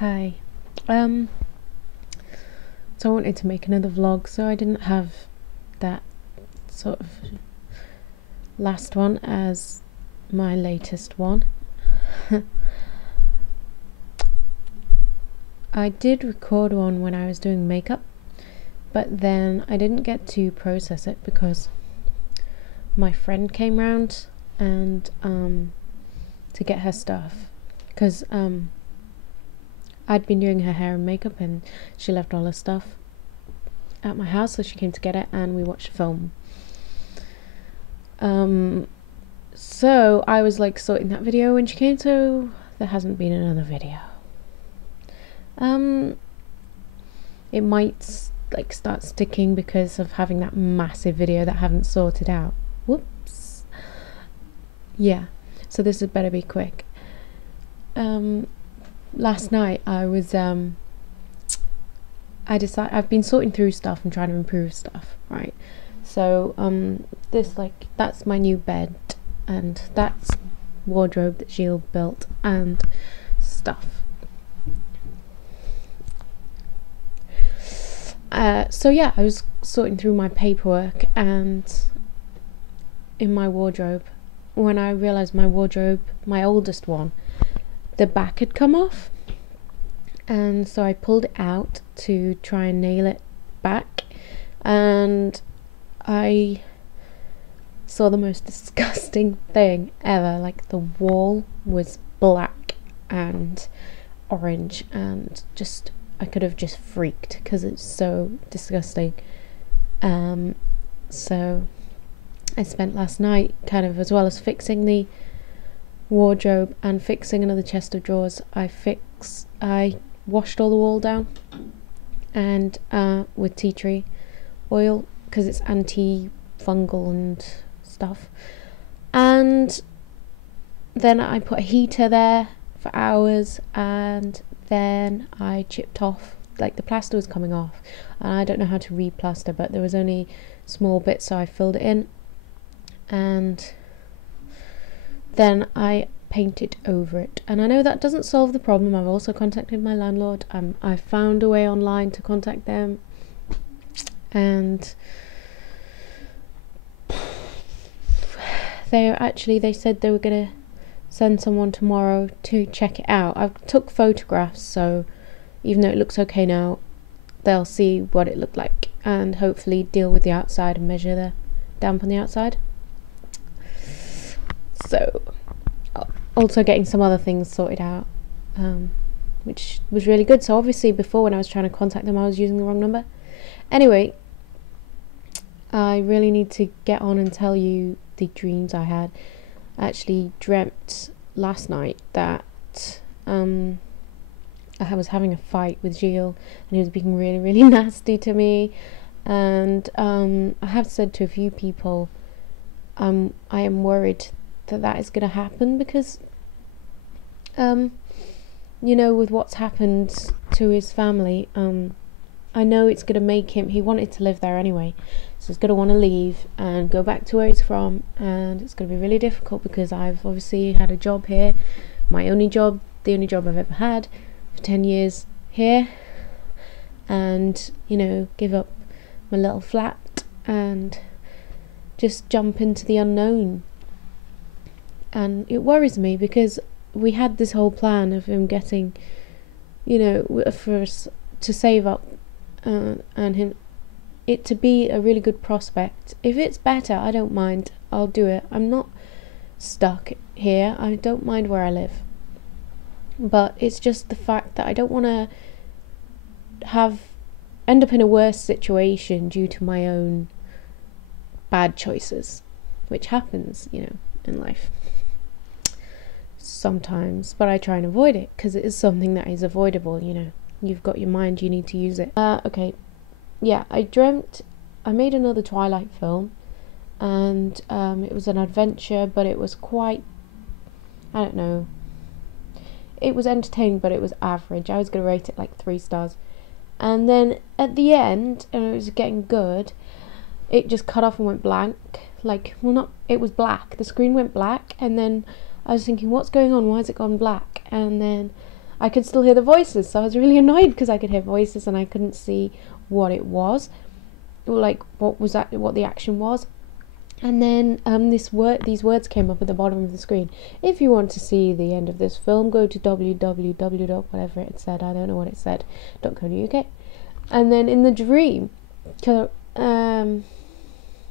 Hi. Um, so I wanted to make another vlog, so I didn't have that sort of last one as my latest one. I did record one when I was doing makeup, but then I didn't get to process it because my friend came round and to get her stuff, because I'd been doing her hair and makeup and she left all her stuff at my house, so she came to get it and we watched a film. So I was like sorting that video when she came, so there hasn't been another video. It might like start sticking because of having that massive video that I haven't sorted out. Whoops. Yeah, so this had better be quick. Last night I was I've been sorting through stuff and trying to improve stuff, right? So that's my new bed, and that's wardrobe that Gilles built and stuff. So yeah, I was sorting through my paperwork and in my wardrobe when I realised my wardrobe, my oldest one, the back had come off, and so I pulled it out to try and nail it back, and I saw the most disgusting thing ever. Like, the wall was black and orange, and just I could have just freaked because it's so disgusting. So I spent last night kind of, as well as fixing the wardrobe and fixing another chest of drawers, I washed all the wall down and with tea tree oil because it's anti-fungal and stuff, and then I put a heater there for hours, and then I chipped off, like, the plaster was coming off, and I don't know how to re-plaster, but there was only small bits, so I filled it in, and then I painted over it. And I know that doesn't solve the problem. I've also contacted my landlord. I found a way online to contact them, and they said they were gonna send someone tomorrow to check it out. I took photographs, so even though it looks okay now, they'll see what it looked like and hopefully deal with the outside and measure the damp on the outside. So also getting some other things sorted out, which was really good. So obviously before, when I was trying to contact them, I was using the wrong number. Anyway, I really need to get on and tell you the dreams I had. I actually dreamt last night that I was having a fight with Gilles, and he was being really, really nasty to me. And I have said to a few people, I am worried that is going to happen because, you know, with what's happened to his family, I know it's going to make him, he wanted to live there anyway, so he's going to want to leave and go back to where he's from, and it's going to be really difficult because I've obviously had a job here, my only job, the only job I've ever had for 10 years here, and, you know, give up my little flat and just jump into the unknown. And it worries me because we had this whole plan of him getting, you know, for us to save up and it to be a really good prospect. If it's better, I don't mind, I'll do it. I'm not stuck here, I don't mind where I live, but it's just the fact that I don't want to end up in a worse situation due to my own bad choices, which happens, you know, in life sometimes, but I try and avoid it because it is something that is avoidable. You know, you've got your mind, you need to use it. Okay, yeah, I made another Twilight film, and it was an adventure, but it was quite, I don't know, it was entertaining, but it was average. I was going to rate it like 3 stars, and then at the end, and it was getting good, it just cut off and went blank. Like, well, not, it was black, the screen went black, and then I was thinking, what's going on, why has it gone black? And then I could still hear the voices, so I was really annoyed because I could hear voices and I couldn't see what it was, or like what the action was. And then these words came up at the bottom of the screen. If you want to see the end of this film, go to www. whatever it said. I don't know what it said. .co.uk. And then in the dream,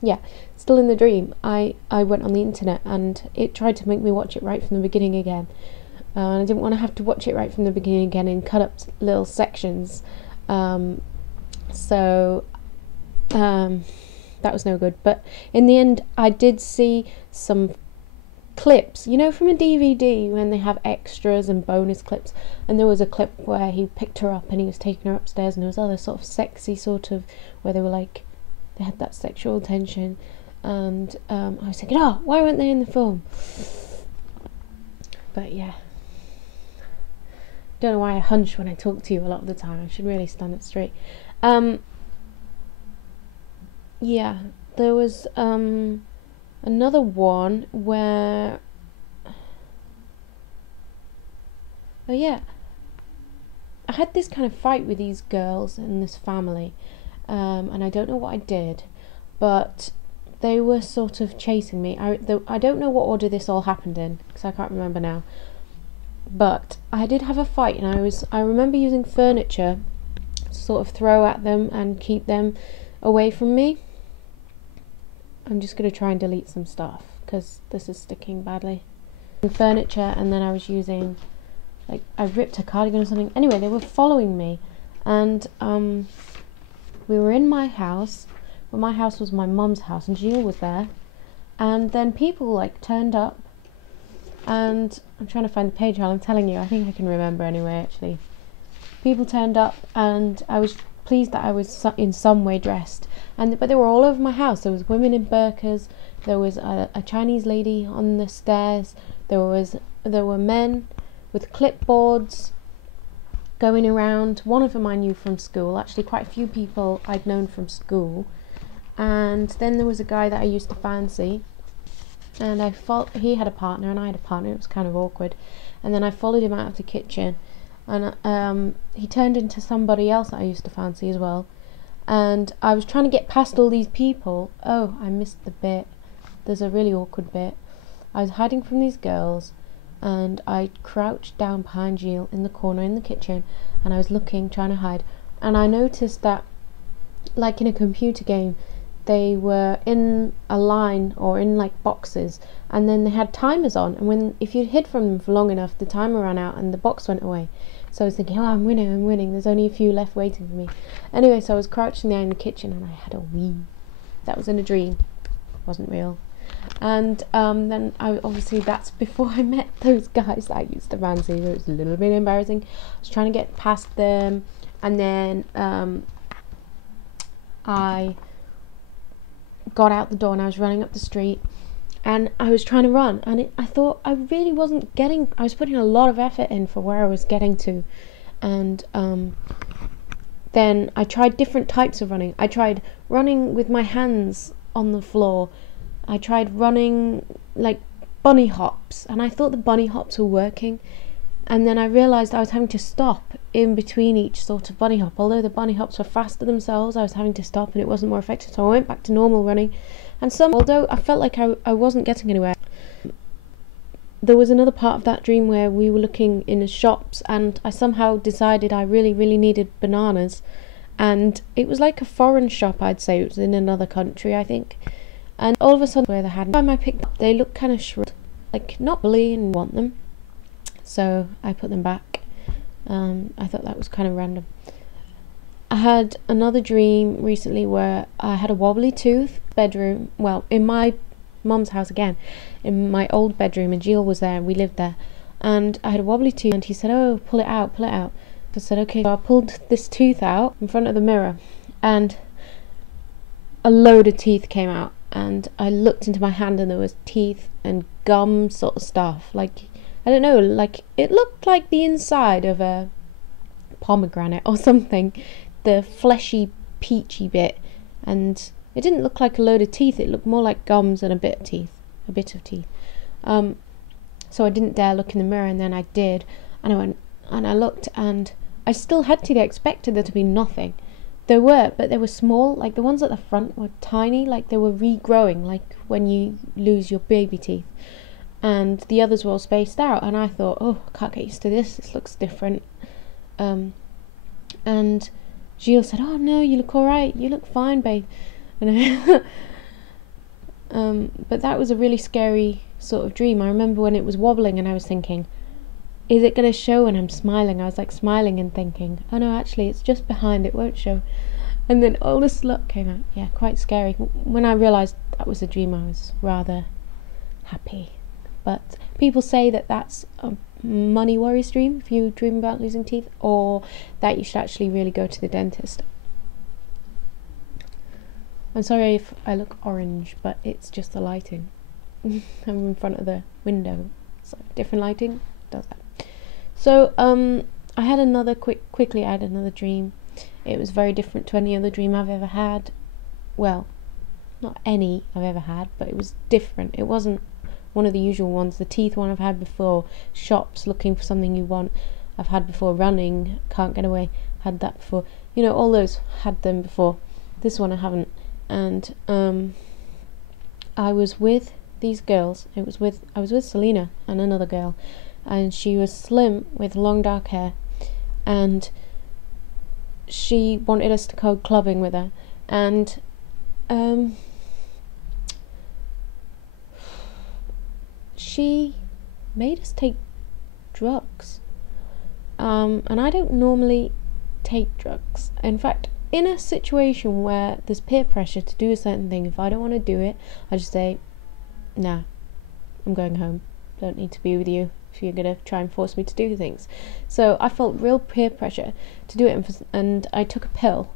yeah, still in the dream, I went on the internet and it tried to make me watch it right from the beginning again. And I didn't want to have to watch it right from the beginning again in cut up little sections. That was no good. But in the end, I did see some clips, you know, from a DVD when they have extras and bonus clips. And there was a clip where he picked her up and he was taking her upstairs, and there was other sort of sexy sort of where they were like, they had that sexual tension. And I was thinking, oh, why weren't they in the film? But yeah, don't know why I hunch when I talk to you a lot of the time. I should really stand up straight. Yeah, there was another one where, oh yeah, I had this kind of fight with these girls in this family, and I don't know what I did, but they were sort of chasing me. I don't know what order this all happened in, because I can't remember now, but I did have a fight, and I remember using furniture to sort of throw at them and keep them away from me. I'm just going to try and delete some stuff because this is sticking badly. Furniture, and then I was using, like, I ripped a cardigan or something. Anyway, they were following me, and we were in my house. Well, my house was my mum's house, and Jill was there. And then people like turned up, and I'm trying to find the page while I'm telling you. I think I can remember anyway. Actually, people turned up, and I was pleased that I was in some way dressed, but they were all over my house. There was women in burqas, there was a Chinese lady on the stairs, there were men with clipboards going around. One of them I knew from school, actually quite a few people I'd known from school, and then there was a guy that I used to fancy, and he had a partner and I had a partner. It was kind of awkward, and then I followed him out of the kitchen, and he turned into somebody else that I used to fancy as well. And I was trying to get past all these people. Oh, I missed the bit. There's a really awkward bit. I was hiding from these girls, and I crouched down behind Jill in the corner in the kitchen, and I was looking, trying to hide. And I noticed that, like in a computer game, they were in a line or in like boxes, and then they had timers on, and if you hid from them for long enough, the timer ran out and the box went away. So I was thinking, oh, I'm winning, there's only a few left waiting for me. Anyway, so I was crouching there in the kitchen, and I had a wee. That was in a dream, wasn't real. And then obviously that's before I met those guys that I used to fancy. It was a little bit embarrassing. I was trying to get past them, and then I got out the door and I was running up the street, and I was trying to run, and I thought I really wasn't getting, I was putting a lot of effort in for where I was getting to. And then I tried different types of running. I tried running with my hands on the floor. I tried running like bunny hops, and I thought the bunny hops were working, and then I realised I was having to stop in between each sort of bunny hop. Although the bunny hops were faster themselves, I was having to stop and it wasn't more effective, so I went back to normal running. And although I felt like I wasn't getting anywhere, there was another part of that dream where we were looking in the shops, and I somehow decided I really, really needed bananas. And it was like a foreign shop, I'd say. It was in another country, I think. And all of a sudden, where they had them, I picked up, they looked kind of shriveled, like not really and want them. So I put them back. I thought that was kind of random. I had another dream recently where I had a wobbly tooth bedroom. Well, in my mum's house again, in my old bedroom, and Jill was there and we lived there. And I had a wobbly tooth, and he said, oh, pull it out, pull it out. I said, okay. So I pulled this tooth out in front of the mirror, and a load of teeth came out. And I looked into my hand, and there was teeth and gum sort of stuff. Like, I don't know, like it looked like the inside of a pomegranate or something. The fleshy, peachy bit. And it didn't look like a load of teeth. It looked more like gums and a bit of teeth. So I didn't dare look in the mirror, and then I did. And I went, and I looked, and I still had teeth. I expected there to be nothing. There were, but they were small. Like the ones at the front were tiny, like they were regrowing, like when you lose your baby teeth. And the others were all spaced out, and I thought, oh, I can't get used to this. This looks different. And Gilles said, oh no, you look alright. You look fine, babe. And but that was a really scary sort of dream. I remember when it was wobbling, and I was thinking, is it going to show when I'm smiling? I was like smiling and thinking, oh no, actually it's just behind, it won't show. And then all this luck came out. Yeah, quite scary. When I realised that was a dream, I was rather happy. But people say that that's a money worries dream, if you dream about losing teeth, or that you should actually really go to the dentist. I'm sorry if I look orange, but it's just the lighting. I'm in front of the window, so different lighting does that. So I had another quickly I had another dream. It was very different to any other dream I've ever had. Well, not any I've ever had, but it was different. It wasn't one of the usual ones. The teeth one I've had before, shops looking for something you want, I've had before. Running, can't get away, had that before. You know, all those, had them before. This one I haven't. And I was with these girls. I was with Selena and another girl, and she was slim with long dark hair, and she wanted us to go clubbing with her, and she made us take drugs, and I don't normally take drugs. In fact, in a situation where there's peer pressure to do a certain thing, if I don't want to do it, I just say, nah, I'm going home, don't need to be with you if you're going to try and force me to do things. So I felt real peer pressure to do it, and I took a pill,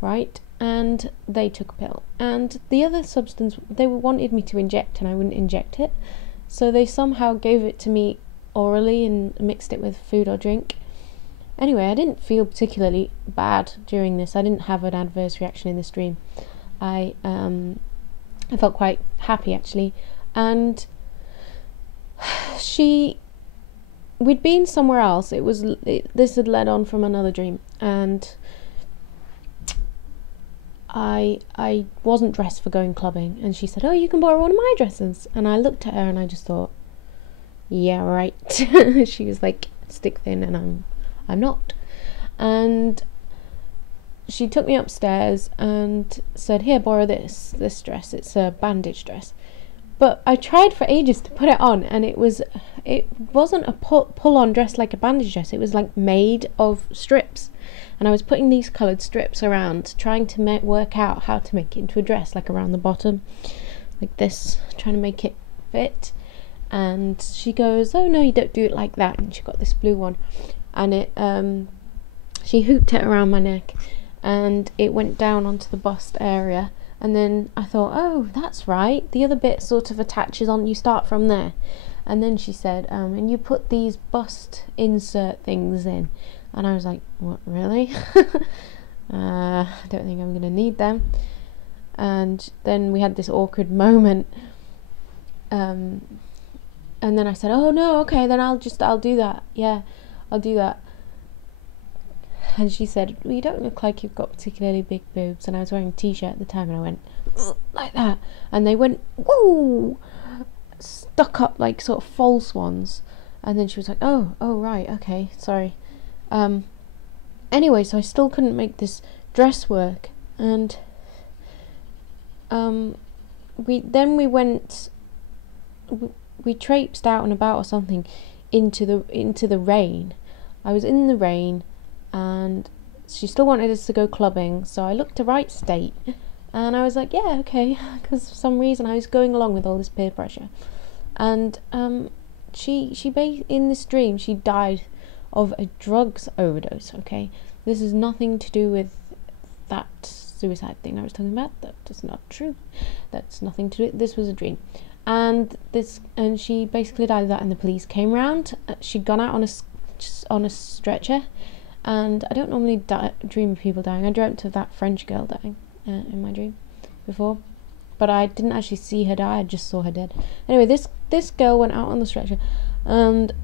right, and they took a pill, and the other substance they wanted me to inject, and I wouldn't inject it, so they somehow gave it to me orally and mixed it with food or drink. Anyway, I didn't feel particularly bad during this. I didn't have an adverse reaction in this dream. I felt quite happy actually, and we'd been somewhere else. This had led on from another dream, and I wasn't dressed for going clubbing, and she said, oh, you can borrow one of my dresses, and I looked at her and I just thought, yeah, right. She was like stick thin and I'm not. And she took me upstairs and said, here, borrow this dress, it's a bandage dress. But I tried for ages to put it on, and it wasn't a pull-on dress like a bandage dress. It was like made of strips, and I was putting these coloured strips around, trying to work out how to make it into a dress, like around the bottom, like this, trying to make it fit. And she goes, oh no, you don't do it like that. And she got this blue one, and she hooped it around my neck, and it went down onto the bust area. And then I thought, oh, that's right, the other bit sort of attaches on, you start from there. And then she said, and you put these bust insert things in. And I was like, what, really? I don't think I'm going to need them. And then we had this awkward moment. And then I said, oh no, okay, then I'll do that. Yeah, I'll do that. And she said, well, you don't look like you've got particularly big boobs. And I was wearing a t-shirt at the time, and I went like that, and they went whoa, stuck up like sort of false ones. And then she was like, oh right, okay, sorry. Anyway, so I still couldn't make this dress work, and we traipsed out and about or something into the rain. I was in the rain, and she still wanted us to go clubbing, so I looked a right state, and I was like, yeah, okay, because for some reason I was going along with all this peer pressure. And in this dream, she died of a drugs overdose. Okay, this is nothing to do with that suicide thing I was talking about. That is not true. That's nothing to do. This was a dream, and she basically died of that. And the police came round. She'd gone out on a stretcher. And I don't normally dream of people dying. I dreamt of that French girl dying in my dream before, but I didn't actually see her die. I just saw her dead. Anyway, this girl went out on the stretcher, and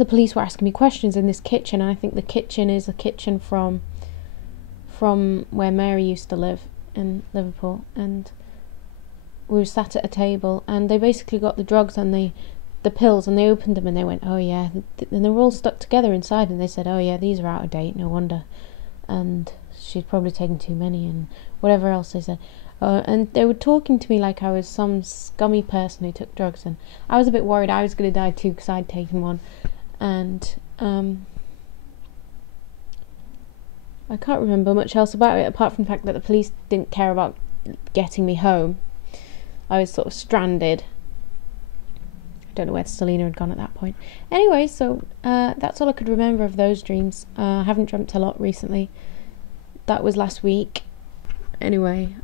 the police were asking me questions in this kitchen, and I think the kitchen is a kitchen from where Mary used to live in Liverpool, and we were sat at a table, and they basically got the drugs and the pills, and they opened them and they went, oh yeah, and they were all stuck together inside, and they said, oh yeah, these are out of date, no wonder, and she'd probably taken too many, and whatever else they said. And they were talking to me like I was some scummy person who took drugs, and I was a bit worried I was going to die too because I'd taken one. And I can't remember much else about it apart from the fact that the police didn't care about getting me home. I was sort of stranded. I don't know where Selena had gone at that point. Anyway, so that's all I could remember of those dreams. I haven't dreamt a lot recently. That was last week. Anyway,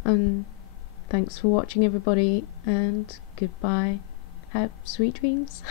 thanks for watching, everybody, and goodbye. Have sweet dreams.